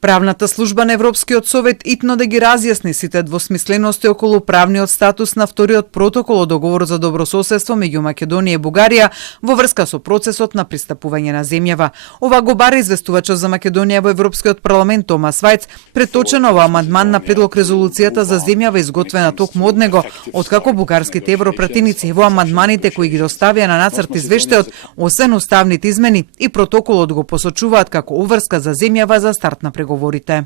Правната служба на Европскиот совет итно да ги разјасни сите двосмислености околу правниот статус на вториот протокол од договорот за добрососедство меѓу Македонија и Бугарија во врска со процесот на пристапување на земјава. Ова го бара известувачот за Македонија во Европскиот парламент Томас Вајц, преточено во амандман на предлог резолуцијата за земјава изготвена токму од него, откако бугарските европратеници во амандманите кои ги доставија на нацрт извештајот, освен уставните измени и протоколот го посочуваат како уврска за земјава за старт на преговорите.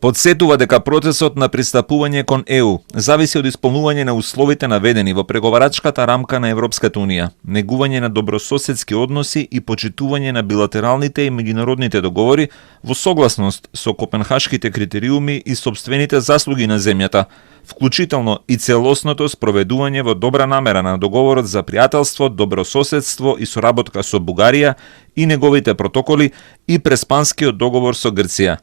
Подсетува дека процесот на пристапување кон ЕУ зависи од исполнување на условите наведени во преговарачката рамка на Европската Унија, негување на добрососедски односи и почитување на билатералните и меѓународните договори во согласност со копенхашките критериуми и сопствените заслуги на земјата, вклучително и целосното спроведување во добра намера на договорот за пријателство, добрососедство и соработка со Бугарија и неговите протоколи и преспанскиот договор со Грција.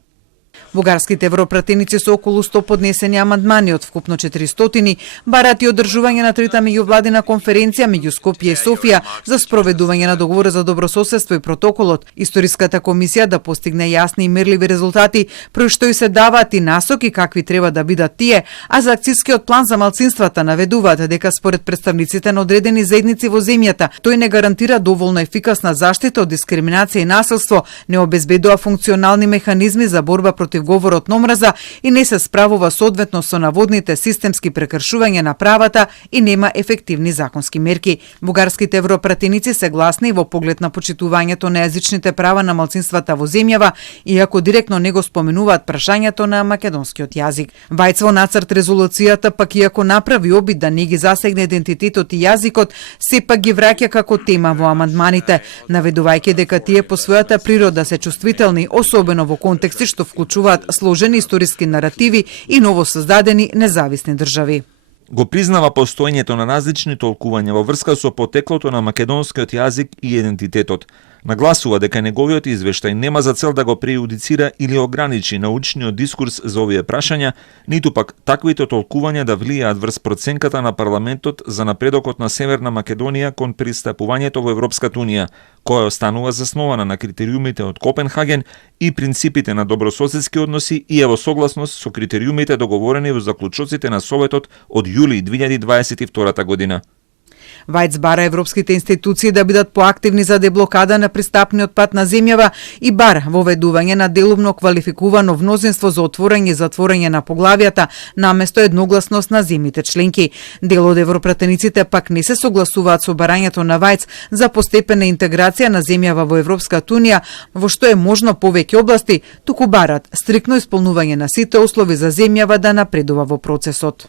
Бугарските европратеници со околу 100 поднесени амандмани од вкупно 400 бараат и одржување на трета меѓувладина конференција меѓу Скопје и Софија за спроведување на договорот за добрососедство и протоколот, Историската комисија да постигне јасни и мерливи резултати, при што и се даваат и насоки какви треба да бидат тие, а за акцискиот план за малцинствата наведуваат дека според представниците на одредени заедници во земјата, тој не гарантира доволно ефикасна заштита од дискриминација и насилство, не обезбедува функционални механизми за борба против говорот на омраза и не се справува соодветно со наводните системски прекршување на правата и нема ефективни законски мерки. Бугарските европратеници се гласни во поглед на почитувањето на јазичните права на малцинствата во земјава, иако директно не го споменуваат прашањето на македонскиот јазик. Вајц во нацрт резолуцијата пак иако направи обид да не ги засегне идентитетот и јазикот, сепак ги враќа како тема во амандманите, наведувајќи дека тие по својата природа се чувствителни, особено во контексти што вклучуваат сложени историски наративи и новосоздадени независни држави. Го признава постоењето на различни толкувања во врска со потеклото на македонскиот јазик и идентитетот. Нагласува дека неговиот извештај нема за цел да го прејудицира или ограничи научниот дискурс за овие прашања, ниту пак таквите толкувања да влијаат врз проценката на парламентот за напредокот на Северна Македонија кон пристапувањето во Европската Унија, која останува заснована на критериумите од Копенхаген и принципите на добрососедски односи и е во согласност со критериумите договорени во заклучоците на Советот од јули 2022 година. Вајц бара европските институции да бидат поактивни за деблокада на пристапниот пат на земјава и бара воведување на делумно квалификувано мнозинство за отворање и затворање на поглавјата наместо едногласност на земјите членки. Дел од европратениците пак не се согласуваат со барањето на Вајц за постепена интеграција на земјава во Европската Унија, во што е можно повеќе области, туку барат стрикно исполнување на сите услови за земјава да напредува во процесот.